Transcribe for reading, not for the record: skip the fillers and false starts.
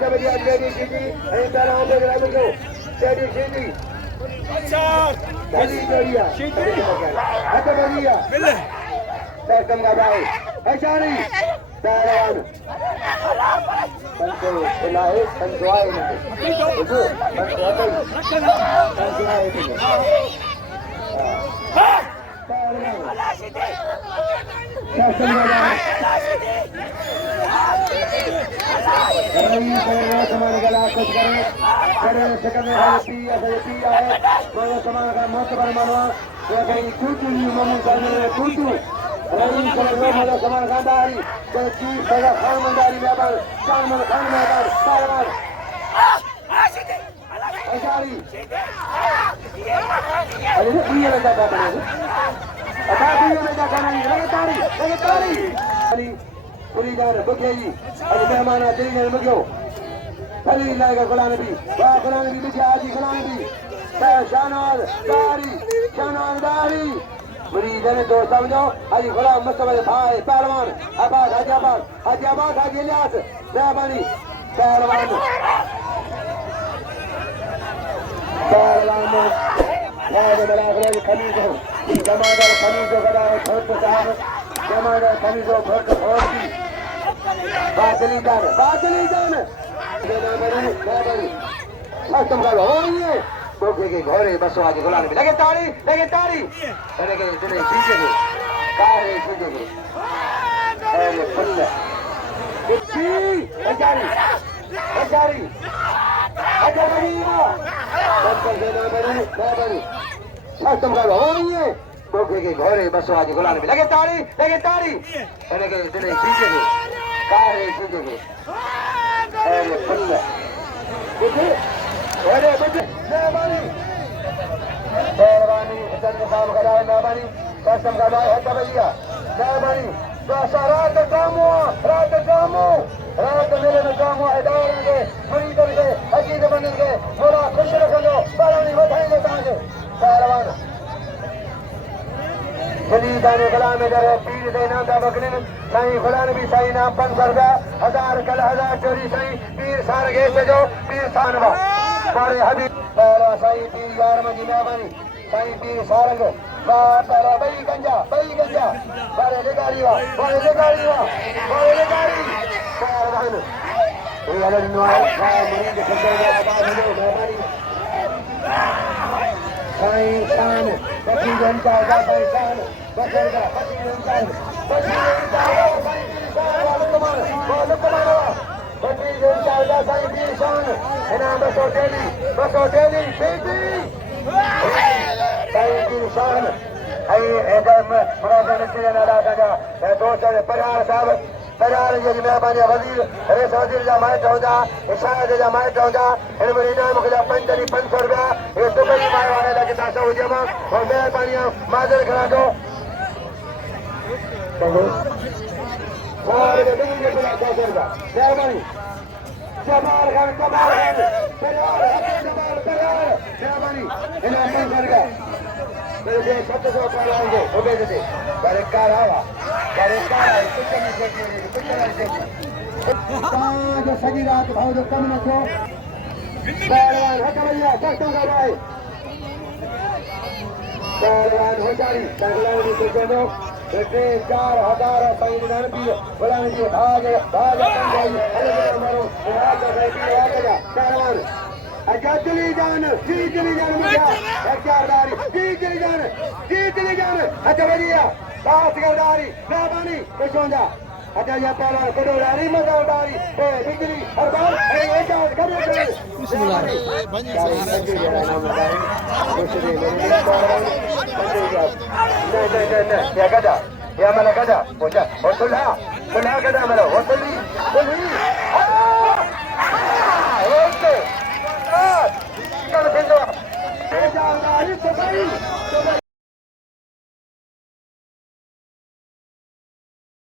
अच्छा बढ़िया लेडी सीधी अरे पहला हम लोग राइवल को लेडी सीधी अच्छा सीधी बढ़िया अच्छा बढ़िया कम का भाई अचारी पहलवान संतो इलाही संतवाए नहीं देखो संतवाए नहीं समान गला कुछ करें करे सेकंड में पी आए वो समान का मत पर मानवा ये कहीं कुछ नहीं मम्मी करने में कुछ रही करे वो मत समान गांधारी तो चीज सजा खान मंदारी व्यापार चार मन खान व्यापार सारवार अचारी अरे ये दुनिया में जाता है अच्छा दुनिया में जाता नहीं लगातारी अली पूरी जान बुके जी अरे मेहमान दिल्ली ने मुझे अली लाएगा गुलाम नबी वाह गुलाम नबी बिछा जी गुलाम नबी शानाज दारी मुरीद ने दो समझो अली गुलाम मुस्तफा भाई पहलवान आबाद हाजी इलियास रहमानी पहलवान राज बलागल खलीज हो जमादार खलीज गदा भक्त साहब जमादार खलीज भक्त होती बादली जान देना मेरे खत्म करो ये बोके के घरे बसो आज गुलाम में लगे ताड़ी अरे के तूने सीखेगे काहे सीखेगे अरे फुल्ला कुत्ती अजारी अच्छा बढ़िया खत्म करो ये बोके के घरे बसो आज गुलाम में लगे ताड़ी अरे के तूने सीखेगे काहे सीखेगे अरे फुल्ला कुत्ती अरे बच्चे मेहरबानी चंद साहब कराए मेहरबानी कसम का भाई है भैया मेहरबानी तो रात मेले में काम हुआ इदारे के पूरी करके अजीत बन के पूरा खुश रखो बारानी बधाई तव्हांखे पहलवान जली दाने गला में डरे पीर देना था बकने साईं खुदा ने भी साईं नाम 500 रुपया 1000 कल 1000 चोरी साईं पीर सार गे जो पीर सानवा मारे हबीब पहला साईं पीर यार मंजी मेहरबानी साईं पीर सारंग पहला बई गंजा बारे लेगारी पहलवान ये अलग नवाज मरीज खंडे मेहरबानी साईं शान पति जनता का शान बसर का पति जनता पति जनता का साईं पीर शान इनाम बसो डेली बेटी साईं पीर शान आई एकदम मुरादन से नारा का दोस्त परिहार साहब परिहार जी मेहरबानी वजीर रेस वजीर जा माइट होंदा इशारे जा माइट होंदा इन में इनाम मुझे 500 रुपया ये दुबई माए वाले लगे था सो जमा और मेहरबानी माजर करा दो और ये दिन के बुला कर देगा मेहरबानी जमाल खान मेहरबानी इनाम कर गया मेरे 700 पाएंगे हो गए थे कार्यकार आवा कुछ नहीं जो सजी रात भाव जो कम न थो पहलवान हटा भैया सस्ता का भाई पहलवान हो जारी पहलवान की सुनो 4,000 साईं नबी बुलाने की भाग पंजाई अरे मारो रात का पहलवान अच्छा चली जान मुझे हथियारदारी चली जान अच्छा बढ़िया बात करदारी मेहरबानी पेशोंदा अच्छा ये पहला कदोदारी मदोदारी बिजली हर बार ये जान कर नहीं गदा या मला गदा हो जा हो तुला गदा मला हो तुली